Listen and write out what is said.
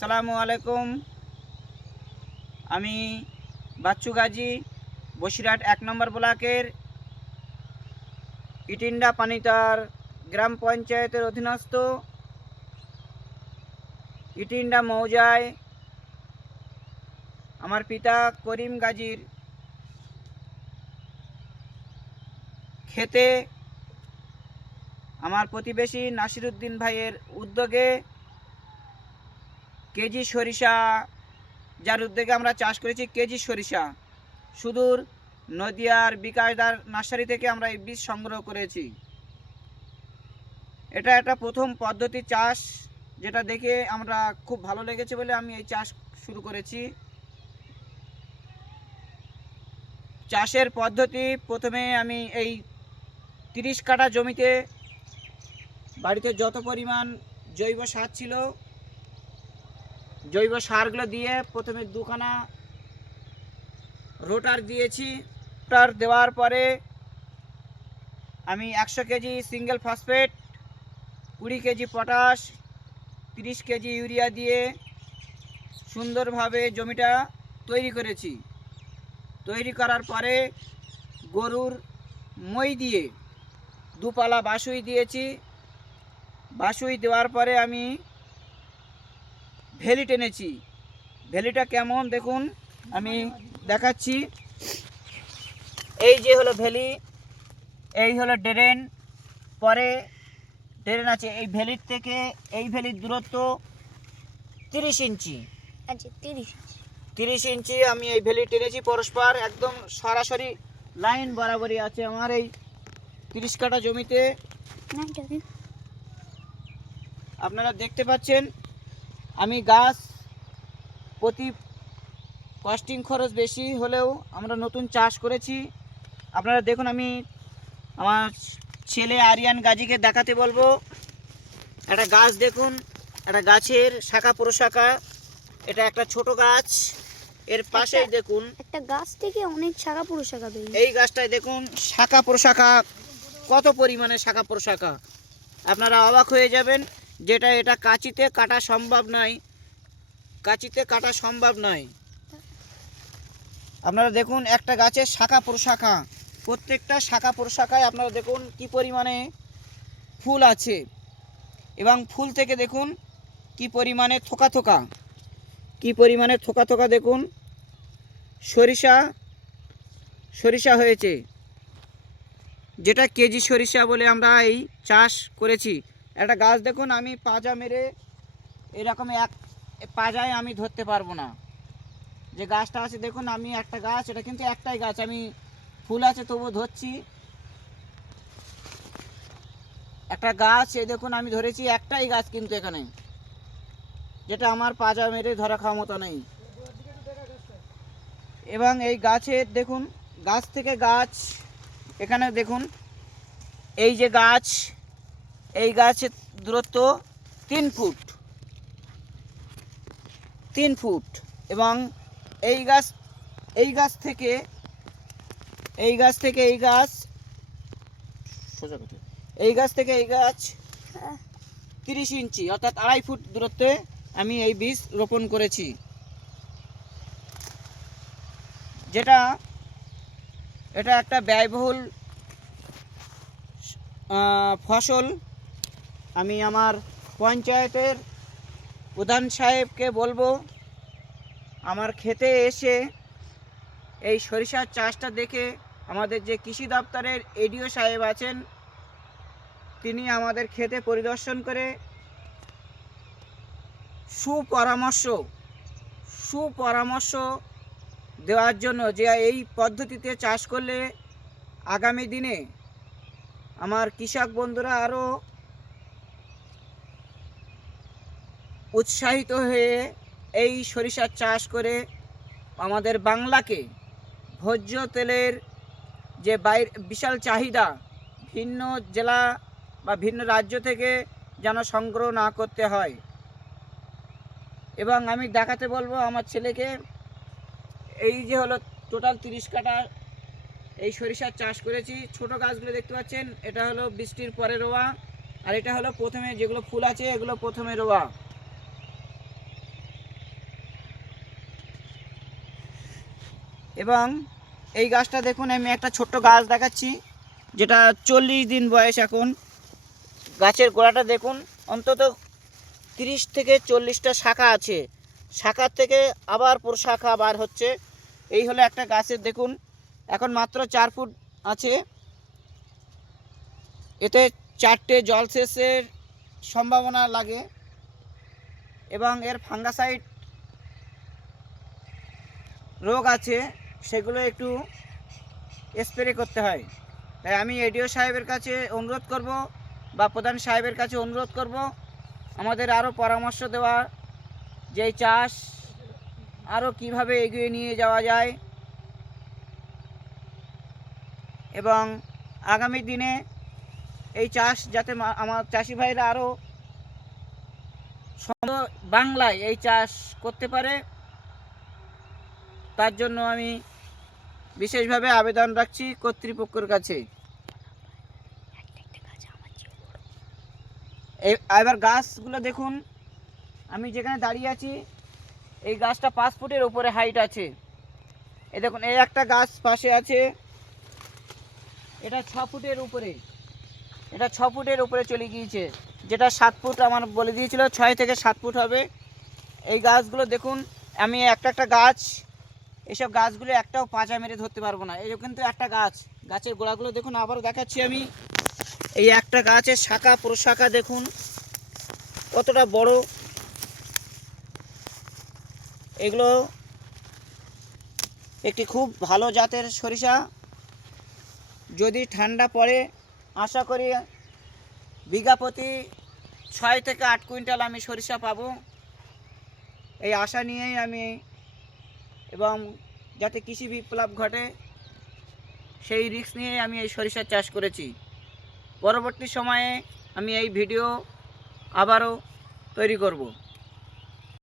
আসসালামু আলাইকুম। আমি বাচ্চু গাজী, বসিরহাট ১ নম্বর ব্লকের ইটিন্ডা পানিতার গ্রাম পঞ্চায়েতের অধীনস্থ ইটিন্ডা মৌজায় আমার পিতা করিম গাজীর ক্ষেতে আমার প্রতিবেশী নাসিরউদ্দিন ভাইয়ের উদ্যোগে কেজি সরিষা, যার উদ্যোগে আমরা চাষ করেছি কেজি সরিষা, সুদূর নদিয়ার বিকাশদার নার্সারি থেকে আমরা এই বীজ সংগ্রহ করেছি। এটা একটা প্রথম পদ্ধতি চাষ, যেটা দেখে আমরা খুব ভালো লেগেছে বলে আমি এই চাষ শুরু করেছি। চাষের পদ্ধতি, প্রথমে আমি এই 30 কাঠা জমিতে বাড়িতে যত পরিমাণ জৈব সার ছিল, জৈব সারগুলো দিয়ে প্রথমে 2খানা রোটার দিয়েছি। রোটার দেওয়ার পরে আমি 100 KG single phosphate, 20 KG potash, 30 KG urea দিয়ে সুন্দরভাবে জমিটা তৈরি করেছি। তৈরি করার পরে গরুর মই দিয়ে 2 পালা বাসুই দিয়েছি। বাসুই দেওয়ার পরে আমি ভেলি টেনেছি। ভেলিটা কেমন দেখুন, আমি দেখাচ্ছি। এই যে হলো ভেলি, এই হলো ড্রেন, পরে ড্রেন আছে। এই ভ্যালির থেকে এই ভ্যালির দূরত্ব 30 ইঞ্চি। আচ্ছা, 30 ইঞ্চি আমি এই ভ্যালি টেনেছি পরস্পর, একদম সরাসরি লাইন বরাবরই আছে আমার এই 30 কাঠা জমিতে। আপনারা দেখতে পাচ্ছেন আমি গাছ প্রতি কস্টিং খরচ বেশি হলেও আমরা নতুন চাষ করেছি। আপনারা দেখুন, আমি আমার ছেলে আরিয়ান গাজীকে দেখাতে বলবো। একটা গাছ দেখুন, একটা গাছের শাখা প্রশাখা, এটা একটা ছোট গাছ, এর পাশেই দেখুন একটা গাছ থেকে অনেক শাখা প্রশাখা বেরিয়ে। এই গাছটায় দেখুন শাখা প্রশাখা, কত পরিমাণে শাখা প্রশাখা, আপনারা অবাক হয়ে যাবেন। যেটা এটা কাঁচিতে কাটা সম্ভব নয়, কাঁচিতে কাটা সম্ভব নয়। আপনারা দেখুন একটা গাছের শাখা প্রশাখা, প্রত্যেকটা শাখা প্রশাখায় আপনারা দেখুন কি পরিমাণে ফুল আছে, এবং ফুল থেকে দেখুন কি পরিমাণে থোকা থোকা, কি পরিমাণে থোকা থোকা দেখুন সরিষা সরিষা হয়েছে, যেটা কেজি সরিষা বলে আমরা এই চাষ করেছি। একটা গাছ দেখুন, আমি পাজা মেরে এরকম এক পাজায় আমি ধরতে পারবো না যে গাছটা আছে। দেখুন আমি একটা গাছ, এটা কিন্তু একটাই গাছ, আমি ফুল আছে তবুও ধরছি। একটা গাছ, এই দেখুন আমি ধরেছি একটাই গাছ, কিন্তু এখানে যেটা আমার পাজা মেরে ধরা ক্ষমতা নেই। এবং এই গাছের দেখুন, গাছ থেকে গাছ, এখানে দেখুন এই যে গাছ, এই গাছের দূরত্ব 3 ফুট, 3 ফুট। এবং এই গাছ, এই গাছ থেকে এই গাছ থেকে এই গাছ, সোজা কথা, এই গাছ থেকে এই গাছ 30 ইঞ্চি, অর্থাৎ 2.5 ফুট দূরত্বে আমি এই বীজ রোপণ করেছি। যেটা এটা একটা ব্যয়বহুল ফসল। আমি আমার পঞ্চায়েতের প্রধান সাহেবকে বলবো আমার খেতে এসে এই সরিষার চাষটা দেখে, আমাদের যে কৃষি দপ্তরের এডিও সাহেব আছেন, তিনি আমাদের খেতে পরিদর্শন করে সুপরামর্শ দেওয়ার জন্য, যে এই পদ্ধতিতে চাষ করলে আগামী দিনে আমার কৃষক বন্ধুরা আরও উৎসাহিত হয়ে এই সরিষার চাষ করে আমাদের বাংলাকে ভোজ্য তেলের যে বিশাল চাহিদা, ভিন্ন জেলা বা ভিন্ন রাজ্য থেকে যেন সংগ্রহ না করতে হয়। এবং আমি দেখাতে বলবো আমার ছেলেকে, এই যে হলো টোটাল 30 কাঠা এই সরিষার চাষ করেছি। ছোট গাছগুলো দেখতে পাচ্ছেন, এটা হলো বৃষ্টির পরে রোয়া, আর এটা হলো প্রথমে যেগুলো ফুল আছে এগুলো প্রথমে রোয়া। এবং এই গাছটা দেখুন, আমি একটা ছোট্ট গাছ দেখাচ্ছি যেটা 40 দিন বয়স এখন। গাছের গোড়াটা দেখুন, অন্তত 30 থেকে 40টা শাখা আছে, শাখার থেকে আবার প্রশাখা বার হচ্ছে। এই হলো একটা গাছের দেখুন, এখন মাত্র 4 ফুট আছে। এতে 4টে জলসেচের সম্ভাবনা লাগে এবং এর ফাঙ্গাসাইড রোগ আছে, সেগুলো একটু স্প্রে করতে হয়। তাই আমি এডিও সাহেবের কাছে অনুরোধ করব বা প্রধান সাহেবের কাছে অনুরোধ করব আমাদের আরও পরামর্শ দেওয়া, যে এই চাষ আরও কীভাবে এগিয়ে নিয়ে যাওয়া যায় এবং আগামী দিনে এই চাষ যাতে আমার চাষি ভাইরা আরও বাংলায় এই চাষ করতে পারে, তার জন্য আমি বিশেষভাবে আবেদন রাখছি কর্তৃপক্ষের কাছে। এবার গাছগুলো দেখুন, আমি যেখানে দাঁড়িয়ে আছি এই গাছটা 5 ফুটের উপরে হাইট আছে। এই দেখুন, এই একটা গাছ পাশে আছে, এটা 6 ফুটের উপরে, এটা 6 ফুটের উপরে চলে গিয়েছে, যেটা 7 ফুট আমার বলে দিয়েছিল, 6 থেকে 7 ফুট হবে। এই গাছগুলো দেখুন, আমি একটা গাছ, এসব গাছগুলো একটাও পাঁচা মেরে ধরতে পারবো না। এই কিন্তু একটা গাছ, গাছের গোড়াগুলো দেখুন, আবারও দেখাচ্ছি আমি। এই একটা গাছের শাখা প্রশাখা দেখুন কতটা বড়। এগুলো একটি খুব ভালো জাতের সরিষা। যদি ঠান্ডা পড়ে আশা করি বিঘা প্রতি 6 থেকে 8 কুইন্টাল আমি সরিষা পাবো, এই আশা নিয়েই আমি, এবং যাতে কৃষি বিপ্লব ঘটে সেই রিস্ক নিয়ে আমি এই সরিষার চাষ করেছি। পরবর্তী সময়ে আমি এই ভিডিও আবারও তৈরি করব।